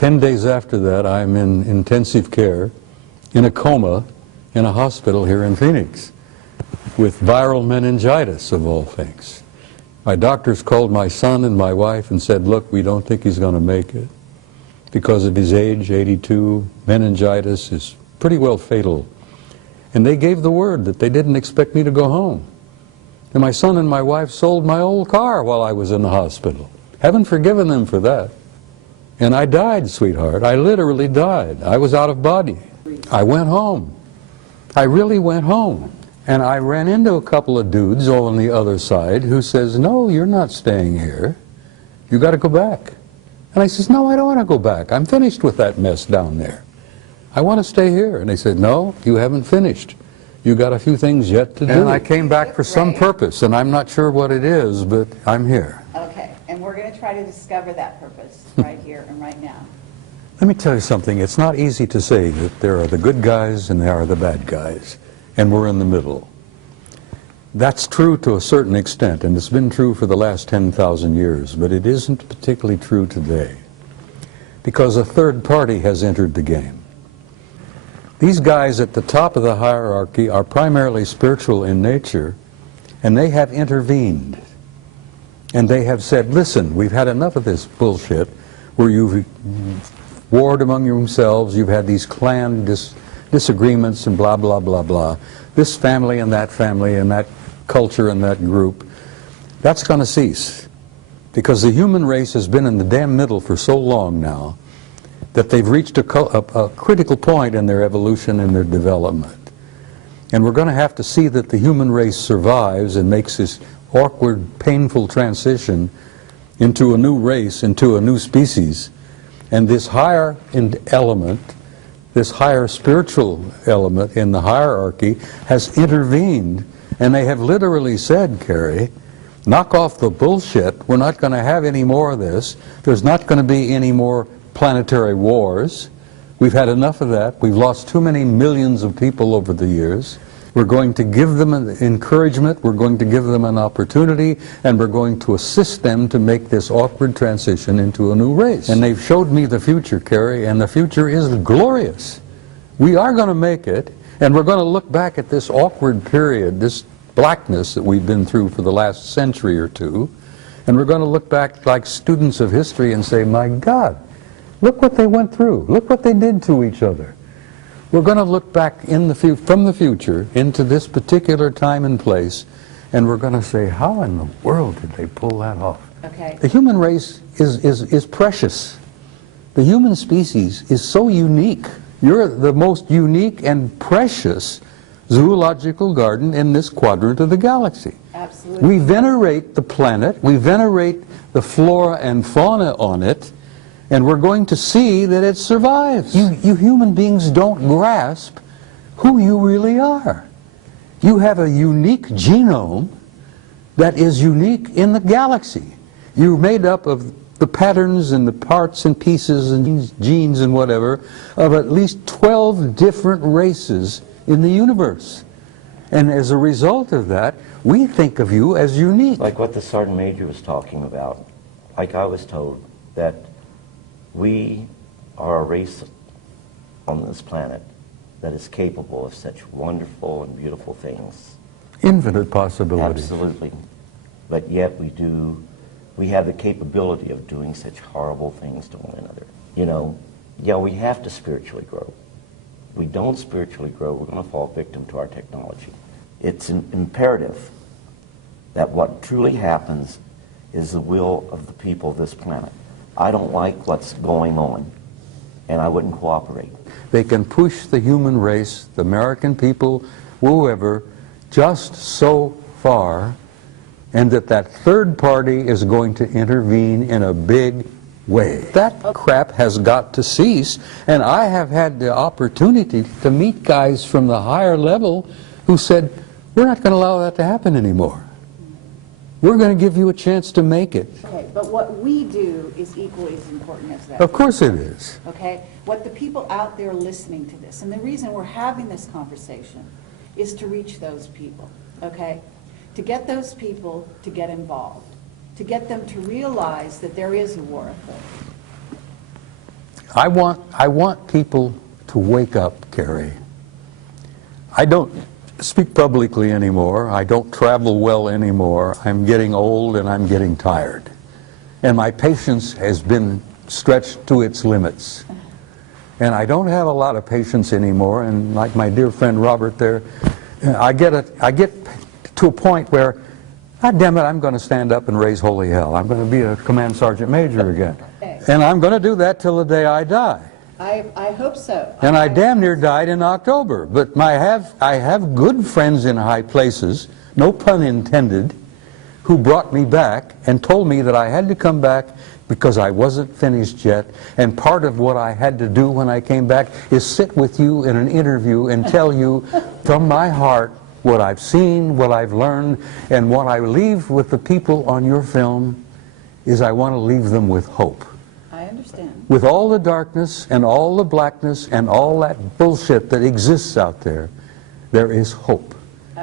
10 days after that, I'm in intensive care, in a coma, in a hospital here in Phoenix, with viral meningitis, of all things. My doctors called my son and my wife and said, look, we don't think he's going to make it. Because of his age, 82, meningitis is pretty well fatal. And they gave the word that they didn't expect me to go home. And my son and my wife sold my old car while I was in the hospital. Haven't forgiven them for that. And I died, sweetheart. I literally died. I was out of body. I went home. I really went home. And I ran into a couple of dudes on the other side who says, no, you're not staying here. You got to go back. And I says, no, I don't want to go back. I'm finished with that mess down there. I want to stay here. And they said, no, you haven't finished. You got a few things yet to do. And I came back for some purpose, and I'm not sure what it is, but I'm here. Okay, and we're going to try to discover that purpose right here and right now. Let me tell you something. It's not easy to say that there are the good guys and there are the bad guys, and we're in the middle. That's true to a certain extent, and it's been true for the last 10,000 years, but it isn't particularly true today, because a third party has entered the game. These guys at the top of the hierarchy are primarily spiritual in nature, and they have intervened. And they have said, listen, we've had enough of this bullshit where you've warred among yourselves, you've had these clan disagreements and blah, blah, blah, blah. This family and that culture and that group, that's going to cease. Because the human race has been in the damn middle for so long now that they've reached a critical point in their evolution and their development. And we're going to have to see that the human race survives and makes this awkward, painful transition into a new race, into a new species. And this higher element, this higher spiritual element in the hierarchy has intervened, and they have literally said, Carrie, knock off the bullshit. We're not going to have any more of this. There's not going to be any more planetary wars. We've had enough of that. We've lost too many millions of people over the years. We're going to give them an encouragement, we're going to give them an opportunity, and we're going to assist them to make this awkward transition into a new race. And they've showed me the future, Carrie, and the future is glorious. We are going to make it, and we're going to look back at this awkward period, this blackness that we've been through for the last century or two, and we're going to look back like students of history and say, my God, look what they went through. Look what they did to each other. We're going to look back from the future into this particular time and place, and we're going to say, how in the world did they pull that off? Okay. The human race is precious. The human species is so unique. You're the most unique and precious zoological garden in this quadrant of the galaxy. Absolutely. We venerate the planet, we venerate the flora and fauna on it, and we're going to see that it survives. You human beings don't grasp who you really are. You have a unique genome that is unique in the galaxy. You're made up of the patterns and the parts and pieces and genes and whatever of at least 12 different races in the universe. And as a result of that, we think of you as unique. Like what the Sergeant Major was talking about, like I was told, that we are a race on this planet that is capable of such wonderful and beautiful things. Infinite possibilities. Absolutely. But yet we have the capability of doing such horrible things to one another. You know, yeah, we have to spiritually grow. If we don't spiritually grow, we're going to fall victim to our technology. It's imperative that what truly happens is the will of the people of this planet. I don't like what's going on, and I wouldn't cooperate. They can push the human race, the American people, whoever, just so far, and that third party is going to intervene in a big way. That crap has got to cease, and I have had the opportunity to meet guys from the higher level who said, we're not going to allow that to happen anymore. We're going to give you a chance to make it. Okay, but what we do is equally as important as that. Of course it is. Okay? What the people out there listening to this, and the reason we're having this conversation is to reach those people, okay? To get those people to get involved, to get them to realize that there is a war afoot. I want people to wake up, Carrie. I don't speak publicly anymore. I don't travel well anymore. I'm getting old and I'm getting tired. And my patience has been stretched to its limits. And I don't have a lot of patience anymore. And like my dear friend Robert there, I get to a point where, God damn it, I'm going to stand up and raise holy hell. I'm going to be a command sergeant major again. And I'm going to do that till the day I die. I hope so. And I damn near died in October. But I have good friends in high places, no pun intended, who brought me back and told me that I had to come back because I wasn't finished yet. And part of what I had to do when I came back is sit with you in an interview and tell you from my heart what I've seen, what I've learned, and what I leave with the people on your film is I want to leave them with hope. I understand. With all the darkness and all the blackness and all that bullshit that exists out there, there is hope.